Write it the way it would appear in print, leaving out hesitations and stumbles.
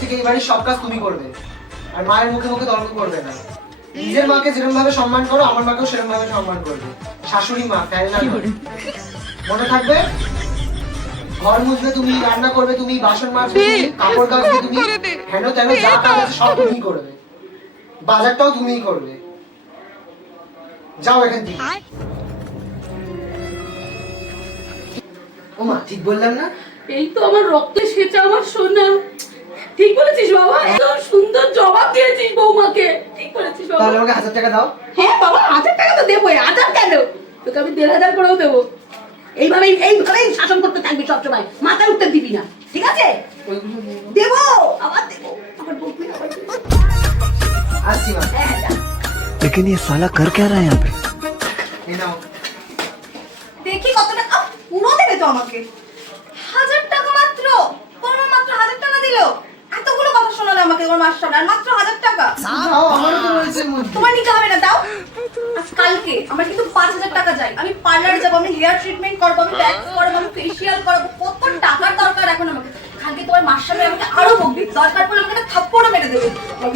থেকে এই বাড়ির সব কাজ তুমি করবে, আর মায়ের মুখে মুখে তর্ক করবে না। নিজের মাকে যেরকম ভাবে সম্মান করো, আমার মাকেও সেরকম ভাবে সম্মান করবে। শাশুড়ি মা, ফেলনা নয়। মনে থাকবে? ঘর মুছবে তুমি, রান্না করবে তুমি, বাসন মাজবে তুমি, কাপড় কাচবে তুমি, হেন তেন যা কাজ আছে সব তুমিই করবে, বাজারটাও তুমিই করবে। যাও এখান থেকে। ও মা, ঠিক বললাম না? এই তো আমার রক্তে সেচা আমার সোনা। ঠিক বলেছিস বাবা, এত সুন্দর জবাব দিয়েছিস বৌমাকে। ঠিক বলেছিস বাবা। তাহলে আমাকে 1000 টাকা দাও। হ্যাঁ বাবা, 1000 টাকা তো দেবো। 1000 কেন, তোকে আমি 1500 করেও দেবো। এইভাবেই শাসন করতে থাকবি সবসময়, মাথায় উঠতে দিবি না, ঠিক আছে? দেবো, আবার দেবো, আবার বলবি, আবার দেবো। আসছি মা। হ্যাঁ যা। लेकिन ये साला कर क्या रहा है यहाँ पे? এই নাও। দেখি কত টাকা পুরো দেবে তো আমাকে। 1000 টাকা মাত্র, তোমার মাত্র 1000 টাকা দিল। এতগুলো কথা শোনালে আমাকে তোমার মাস সামনে, আর মাত্র 1000 টাকা। দাও, আমারও তো রয়েছে এর মধ্যে। তোমার নিতে হবে না, দাও। আজ কালকে আমার কিন্তু 5000 টাকা চাই। আমি পার্লারে যাবো, আমি হেয়ার ট্রিটমেন্ট করবো, আমি ভ্যাক্স করবো, আমি ফেসিয়াল করবো। কত টাকার দরকার এখন আমাকে। কালকে তোমার মাস সামনে আমাকে আরো বকবে, দরকার পড়লে আমাকে একটা থাপ্পড়ও মেরে দেবে। আমাকে